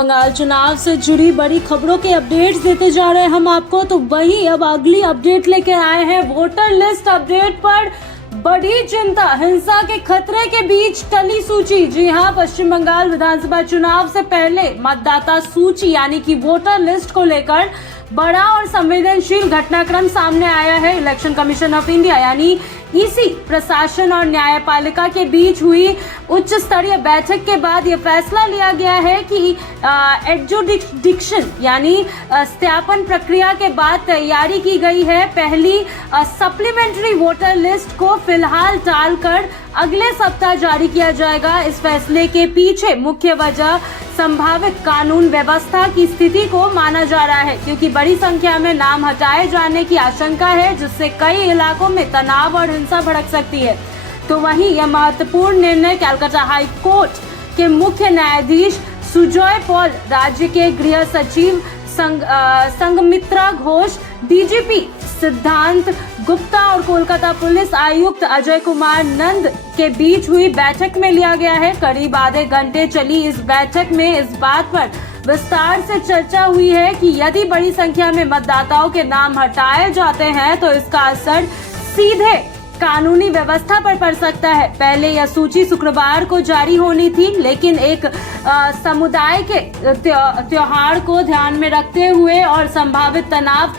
बंगाल चुनाव से जुड़ी बड़ी खबरों के अपडेट्स देते जा रहे हैं हम आपको। तो वही अब अगली अपडेट लेकर आए हैं वोटर लिस्ट अपडेट पर। बड़ी चिंता, हिंसा के खतरे के बीच टली सूची। जी हां, पश्चिम बंगाल विधानसभा चुनाव से पहले मतदाता सूची यानी कि वोटर लिस्ट को लेकर बड़ा और संवेदनशील घटनाक्रम सामने आया है। इलेक्शन कमीशन ऑफ इंडिया यानी ईसी प्रशासन और न्यायपालिका के बीच हुई उच्च स्तरीय बैठक के बाद यह फैसला लिया गया है कि एडजुडिक्शन यानी सत्यापन प्रक्रिया के बाद तैयारी की गई है। पहली सप्लीमेंट्री वोटर लिस्ट को फिलहाल टालकर अगले सप्ताह जारी किया जाएगा। इस फैसले के पीछे मुख्य वजह संभावित कानून व्यवस्था की स्थिति को माना जा रहा है, क्योंकि बड़ी संख्या में नाम हटाए जाने की आशंका है, जिससे कई इलाकों में तनाव और हिंसा भड़क सकती है। तो वहीं यह महत्वपूर्ण निर्णय कलकत्ता हाई कोर्ट के मुख्य न्यायाधीश सुजॉय पॉल, राज्य के गृह सचिव संघमित्रा घोष, डीजीपी सिद्धांत गुप्ता और कोलकाता पुलिस आयुक्त अजय कुमार नंद के बीच हुई बैठक में लिया गया है। करीब आधे घंटे चली इस बैठक में इस बात पर विस्तार से चर्चा हुई है कि यदि बड़ी संख्या में मतदाताओं के नाम हटाए जाते हैं तो इसका असर सीधे कानूनी व्यवस्था पर पड़ सकता है। पहले यह सूची शुक्रवार को जारी होनी थी, लेकिन एक समुदाय के त्योहार को ध्यान में रखते हुए और संभावित तनाव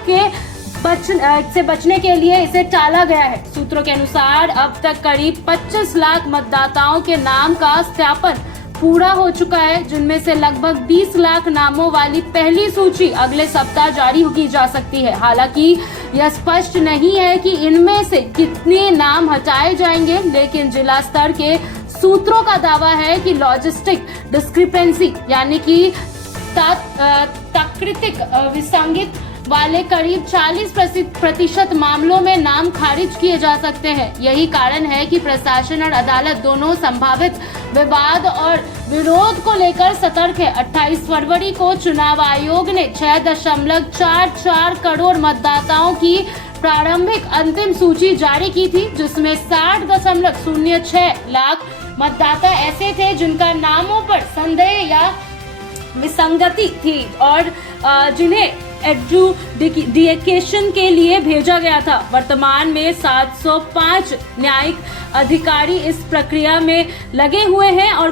से बचने के लिए इसे टाला गया है। सूत्रों के अनुसार अब तक करीब 25 लाख मतदाताओं के नाम का सत्यापन पूरा हो चुका है, जिनमें से लगभग 20 लाख नामों वाली पहली सूची अगले सप्ताह जारी की जा सकती है। हालांकि यह स्पष्ट नहीं है कि इनमें से कितने नाम हटाए जाएंगे, लेकिन जिला स्तर के सूत्रों का दावा है कि लॉजिस्टिक डिस्क्रिपेंसी यानी कि प्राकृतिक विसंगति वाले करीब 40% मामलों में नाम खारिज किए जा सकते हैं। यही कारण है कि प्रशासन और अदालत दोनों संभावित विवाद और विरोध को लेकर सतर्क है। 28 फरवरी को चुनाव आयोग ने 6.44 करोड़ मतदाताओं की प्रारंभिक अंतिम सूची जारी की थी, जिसमें 60.06 लाख मतदाता ऐसे थे जिनका नामों पर संदेह या विसंगति थी और जिन्हें एडजुडिकेशन के लिए भेजा गया था। वर्तमान में 705 न्यायिक अधिकारी इस प्रक्रिया में लगे हुए हैं और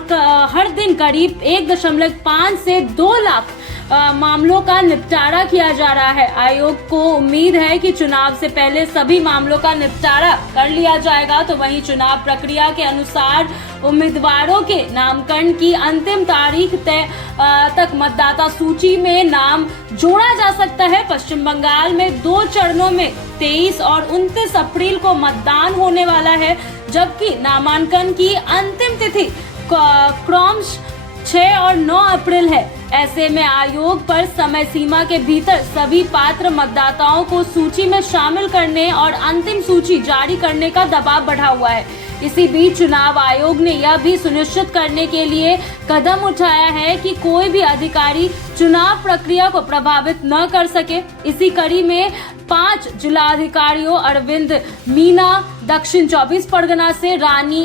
हर दिन करीब 1.5 से 2 लाख मामलों का निपटारा किया जा रहा है। आयोग को उम्मीद है कि चुनाव से पहले सभी मामलों का निपटारा कर लिया जाएगा। तो वहीं चुनाव प्रक्रिया के अनुसार उम्मीदवारों के नामकरण की अंतिम तारीख तक मतदाता सूची में नाम जोड़ा जा सकता है। पश्चिम बंगाल में 2 चरणों में 23 और 29 अप्रैल को मतदान होने वाला है, जबकि नामांकन की अंतिम तिथि क्रमश 6 और 9 अप्रैल है। ऐसे में आयोग पर समय सीमा के भीतर सभी पात्र मतदाताओं को सूची में शामिल करने और अंतिम सूची जारी करने का दबाव बढ़ा हुआ है। इसी बीच चुनाव आयोग ने यह भी सुनिश्चित करने के लिए कदम उठाया है कि कोई भी अधिकारी चुनाव प्रक्रिया को प्रभावित न कर सके। इसी कड़ी में 5 जिलाधिकारियों अरविंद मीना दक्षिण 24 परगना से, रानी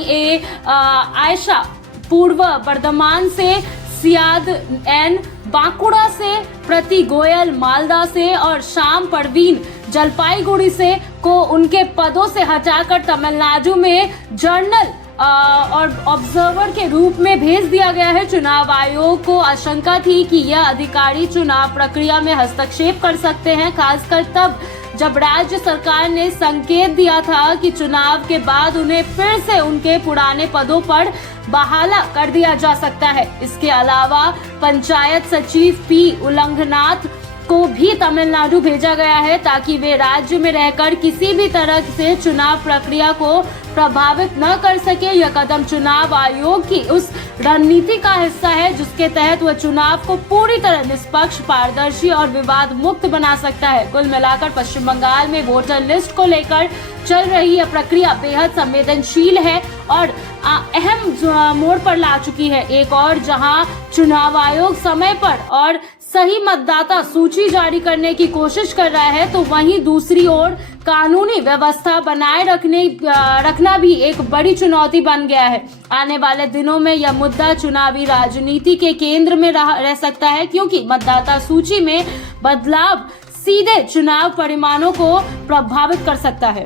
आयशा पूर्व बर्धमान से, सियाद एन बांकुड़ा से, प्रति गोयल मालदा से और शाम परवीन जलपाईगुड़ी से को उनके पदों से हटाकर तमिलनाडु में जर्नल और ऑब्जर्वर के रूप में भेज दिया गया है। चुनाव आयोग को आशंका थी कि यह अधिकारी चुनाव प्रक्रिया में हस्तक्षेप कर सकते हैं, खासकर तब जब राज्य सरकार ने संकेत दिया था कि चुनाव के बाद उन्हें फिर से उनके पुराने पदों पर बहाल कर दिया जा सकता है। इसके अलावा पंचायत सचिव पी उल्लंघनाथ को भी तमिलनाडु भेजा गया है, ताकि वे राज्य में रहकर किसी भी तरह से चुनाव प्रक्रिया को प्रभावित न कर सके। यह कदम चुनाव आयोग की उस रणनीति का हिस्सा है जिसके तहत वह चुनाव को पूरी तरह निष्पक्ष, पारदर्शी और विवाद मुक्त बना सकता है। कुल मिलाकर पश्चिम बंगाल में वोटर लिस्ट को लेकर चल रही यह प्रक्रिया बेहद संवेदनशील है और अहम मोड़ पर ला चुकी है। एक और जहां चुनाव आयोग समय पर और सही मतदाता सूची जारी करने की कोशिश कर रहा है, तो वहीं दूसरी ओर कानूनी व्यवस्था बनाए रखना भी एक बड़ी चुनौती बन गया है। आने वाले दिनों में यह मुद्दा चुनावी राजनीति के केंद्र में रह सकता है, क्योंकि मतदाता सूची में बदलाव सीधे चुनाव परिणामों को प्रभावित कर सकता है।